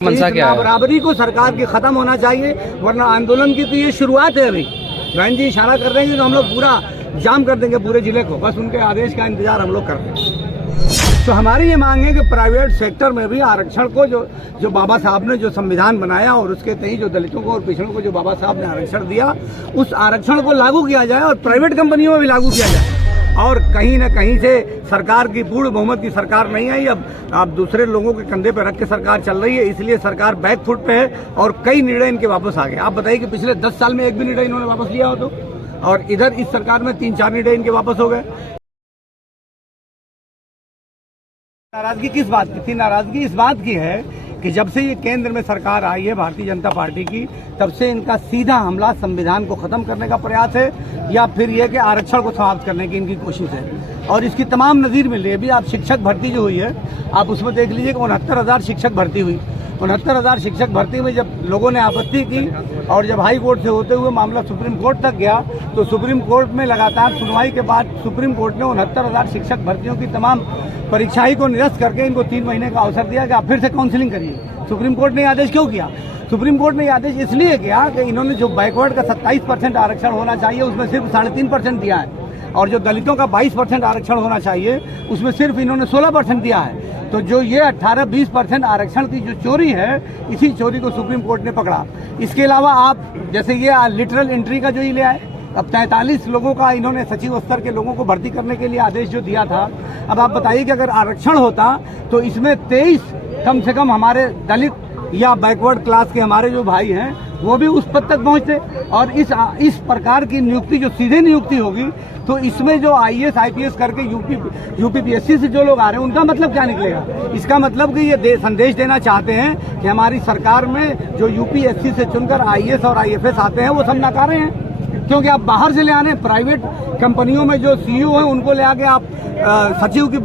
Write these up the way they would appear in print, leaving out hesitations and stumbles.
मंशा क्या है? बराबरी को सरकार की खत्म होना चाहिए, वरना आंदोलन की तो ये शुरुआत है। अभी बहन जी इशारा कर रहे हैं तो हम लोग पूरा जाम कर देंगे पूरे जिले को, बस उनके आदेश का इंतजार हम लोग करते हैं। तो हमारी ये मांग है कि प्राइवेट सेक्टर में भी आरक्षण को जो बाबा साहब ने जो संविधान बनाया और उसके तहत जो दलितों को और पिछड़ों को जो बाबा साहब ने आरक्षण दिया, उस आरक्षण को लागू किया जाए और प्राइवेट कंपनियों में भी लागू किया जाए। और कहीं न कहीं से सरकार की पूर्ण बहुमत की सरकार नहीं आई, अब दूसरे लोगों के कंधे पर रख के सरकार चल रही है, इसलिए सरकार बैक फुट पे है और कई निर्णय इनके वापस आ गए। आप बताइए कि पिछले 10 साल में एक भी निर्णय इन्होंने वापस लिया हो तो, और इधर इस सरकार में 3-4 निर्णय इनके वापस हो गए। नाराजगी किस बात की थी? नाराजगी इस बात की है कि जब से ये केंद्र में सरकार आई है भारतीय जनता पार्टी की, तब से इनका सीधा हमला संविधान को खत्म करने का प्रयास है या फिर यह कि आरक्षण को समाप्त करने की इनकी कोशिश है। और इसकी तमाम नज़ीर मिल रही है। अभी आप शिक्षक भर्ती जो हुई है, आप उसमें देख लीजिए कि 69,000 शिक्षक भर्ती हुई। 69,000 शिक्षक भर्ती में जब लोगों ने आपत्ति की और जब हाई कोर्ट से होते हुए मामला सुप्रीम कोर्ट तक गया, तो सुप्रीम कोर्ट में लगातार सुनवाई के बाद सुप्रीम कोर्ट ने 69,000 शिक्षक भर्तियों की तमाम परीक्षाई को निरस्त करके इनको 3 महीने का अवसर दिया कि आप फिर से काउंसिलिंग करिए। सुप्रीम कोर्ट ने आदेश क्यों किया? सुप्रीम कोर्ट ने आदेश इसलिए किया कि इन्होंने जो बैकवर्ड का 27% आरक्षण होना चाहिए उसमें सिर्फ 3.5% दिया है, और जो दलितों का 22% आरक्षण होना चाहिए उसमें सिर्फ इन्होंने 16% दिया है। तो जो ये 18-20% आरक्षण की जो चोरी है, इसी चोरी को सुप्रीम कोर्ट ने पकड़ा। इसके अलावा आप जैसे ये लिटरल एंट्री का जो ही ले आए, अब 43 लोगों का इन्होंने सचिव स्तर के लोगों को भर्ती करने के लिए आदेश जो दिया था। अब आप बताइए कि अगर आरक्षण होता तो इसमें 23 कम से कम हमारे दलित या बैकवर्ड क्लास के हमारे जो भाई हैं वो भी उस पद तक पहुंचते। और इस प्रकार की नियुक्ति जो सीधे नियुक्ति होगी, तो इसमें जो IAS IPS करके यूपीपीएससी से जो लोग आ रहे हैं उनका मतलब क्या निकलेगा? इसका मतलब कि ये संदेश देना चाहते हैं कि हमारी सरकार में जो यूपीएससी से चुनकर IAS और IFS आते हैं वो सब नकारे हैं, क्योंकि आप बाहर से ले आने प्राइवेट कंपनियों में जो CEO हैं उनको ले आके आप सचिव के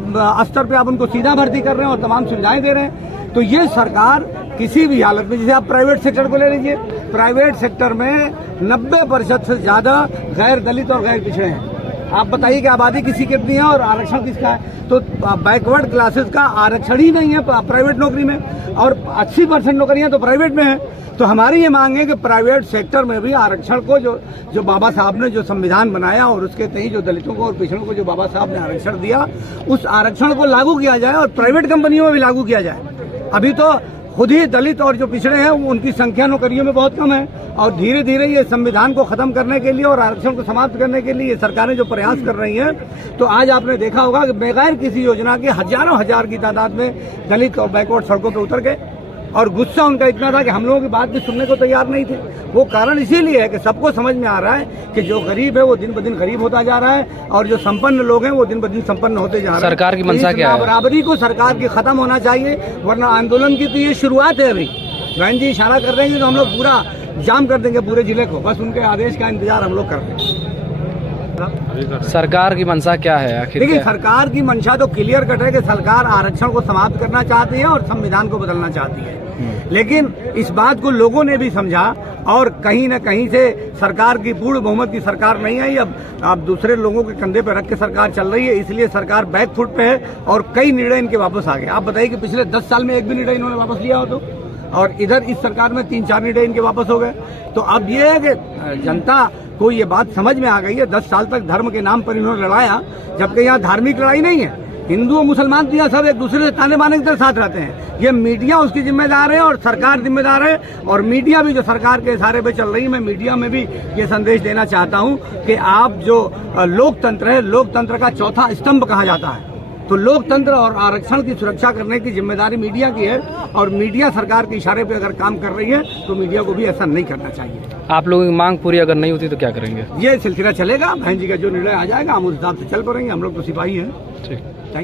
स्तर पे आप उनको सीधा भर्ती कर रहे हैं और तमाम सुविधाएं दे रहे हैं। तो ये सरकार किसी भी हालत में, जैसे आप प्राइवेट सेक्टर को ले लीजिए, प्राइवेट सेक्टर में 90% से ज्यादा गैर दलित और गैर पिछड़े हैं। आप बताइए कि आबादी किसी कितनी है और आरक्षण किसका है? तो बैकवर्ड क्लासेस का आरक्षण ही नहीं है प्राइवेट नौकरी में, और 80% नौकरियां तो प्राइवेट में है। तो हमारी ये मांग है कि प्राइवेट सेक्टर में भी आरक्षण को जो बाबा साहब ने जो संविधान बनाया और उसके तहत जो दलितों को और पिछड़ों को जो बाबा साहब ने आरक्षण दिया, उस आरक्षण को लागू किया जाए और प्राइवेट कंपनियों में भी लागू किया जाए। अभी तो खुद ही दलित और जो पिछड़े हैं उनकी संख्या नौकरियों में बहुत कम है, और धीरे धीरे ये संविधान को खत्म करने के लिए और आरक्षण को समाप्त करने के लिए ये सरकारें जो प्रयास कर रही हैं, तो आज आपने देखा होगा कि बगैर किसी योजना के हजारों हजार की तादाद में दलित और बैकवर्ड सड़कों पर उतर गए। और गुस्सा उनका इतना था कि हम लोगों की बात भी सुनने को तैयार नहीं थे। वो कारण इसीलिए है कि सबको समझ में आ रहा है कि जो गरीब है वो दिन ब दिन गरीब होता जा रहा है, और जो संपन्न लोग हैं वो दिन ब दिन संपन्न होते जा रहे हैं। सरकार की मंशा क्या है? बराबरी को सरकार की खत्म होना चाहिए, वरना आंदोलन की तो ये शुरुआत है। अभी बहन जी इशारा कर रहे हैं तो हम लोग पूरा जाम कर देंगे पूरे जिले को, बस उनके आदेश का इंतजार हम लोग करते हैं। सरकार की मंशा क्या है आखिर? देखिए, सरकार की मंशा तो क्लियर कट है कि सरकार आरक्षण को समाप्त करना चाहती है और संविधान को बदलना चाहती है। लेकिन इस बात को लोगों ने भी समझा, और कहीं न कहीं से सरकार की पूर्ण बहुमत की सरकार नहीं आई, अब दूसरे लोगों के कंधे पर रख के सरकार चल रही है, इसलिए सरकार बैक फुट पे है और कई निर्णय इनके वापस आ गए। आप बताइए कि पिछले 10 साल में एक भी निर्णय इन्होंने वापस लिया हो तो, और इधर इस सरकार में 3-4 निर्णय इनके वापस हो गए। तो अब ये है कि जनता को ये बात समझ में आ गई है। 10 साल तक धर्म के नाम पर इन्होंने लड़ाया, जबकि यहाँ धार्मिक लड़ाई नहीं है। हिंदू और मुसलमान तो यहाँ सब एक दूसरे से ताने बाने के साथ रहते हैं। ये मीडिया उसकी जिम्मेदार है और सरकार जिम्मेदार है, और मीडिया भी जो सरकार के इशारे पे चल रही है। मैं मीडिया में भी ये संदेश देना चाहता हूँ कि आप जो लोकतंत्र है, लोकतंत्र का चौथा स्तंभ कहा जाता है, तो लोकतंत्र और आरक्षण की सुरक्षा करने की जिम्मेदारी मीडिया की है, और मीडिया सरकार के इशारे पे अगर काम कर रही है तो मीडिया को भी ऐसा नहीं करना चाहिए। आप लोगों की मांग पूरी अगर नहीं होती तो क्या करेंगे? ये सिलसिला चलेगा, बहन जी का जो निर्णय आ जाएगा हम उस हिसाब से चल पड़ेंगे। हम लोग तो सिपाही हैं। ठीक।